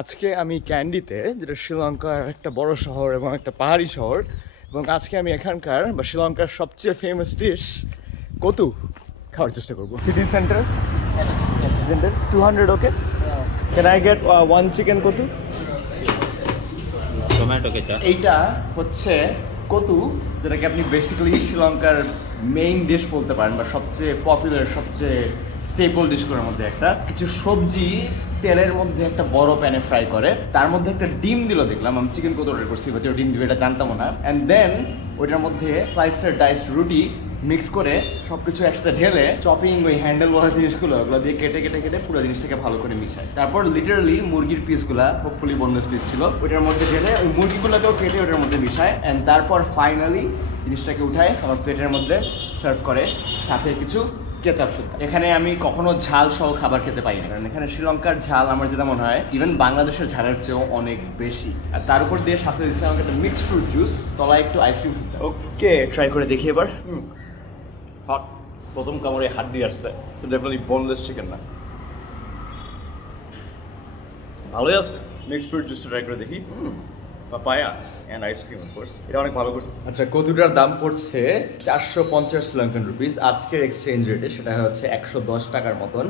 আজকে আমি ক্যান্ডিতে, যেটা শ্রীলঙ্কার একটা বড় শহর এবং একটা পাহাড়ি শহর, এবং আজকে আমি এখানকার বা শ্রীলঙ্কার সবচেয়ে ফেমাস ডিশ কতু খাওয়ার চেষ্টা করবো। City Centre 200 okay. Can I get one chicken kottu? Tomato ketchup. এইটা হচ্ছে কতু, যেটাকে আপনি বেসিক্যালি শ্রীলঙ্কার মেইন ডিশ বলতে পারেন বা সবচেয়ে পপুলার, সবচেয়ে স্টেপল ডিশগুলোর মধ্যে একটা। কিছু সবজি তেলের মধ্যে একটা বড় প্যানে ফ্রাই করে, তার মধ্যে একটা ডিম দিল দেখলাম। আমি চিকেন কতু অর্ডার করছি, বাট ডিম দিবে এটা জানতাম না। অ্যান্ড দেন ওইটার মধ্যে স্লাইসের ডাইসড রুটি মিক্স করে সবকিছু একসাথে ঢেলে চপিং, ওই হ্যান্ডেল বলা জিনিসগুলো ওগুলো দিয়ে কেটে কেটে কেটে পুরো জিনিসটাকে ভালো করে মিশায়। তারপর লিটারালি মুরগির পিসগুলা, হোপফুলি বোনলেস পিস ছিল, ওইটার মধ্যে ঢেলে ওই মুরগিগুলোকেও কেটে ওটার মধ্যে মিশায়। অ্যান্ড তারপর ফাইনালি জিনিসটাকে উঠায় আমার প্লেটের মধ্যে সার্ভ করে, সাথে কিছু কেচাপ সুদ্ধা। এখানে আমি কখনো ঝাল সহ খাবার খেতে পাই না, কারণ এখানে শ্রীলঙ্কার ঝাল আমার যেটা মনে হয় ইভেন বাংলাদেশের ঝালের চেয়েও অনেক বেশি। আর তার উপর দিয়ে সাথে দিচ্ছে আমাকে একটা মিক্সড ফ্রুট জুস, তলায় একটু আইসক্রিম। ওকে, ট্রাই করে দেখি এবার। হট, প্রথম কামড়ে হাড্ডি আসছে, তো ডেফিনেটলি বোনলেস চিকেন না। ভালোই আছে। মিক্সড ফ্রুট জুসটা ট্রাই করে দেখি। Papaya and ice cream of course, এটা অনেক ভালো করছে। আচ্ছা, কতটার দাম পড়ছে 450 শ্রীলঙ্কান রুপিস আজকের এক্সচেঞ্জ রেটে, সেটা হচ্ছে 110 টাকার মতন।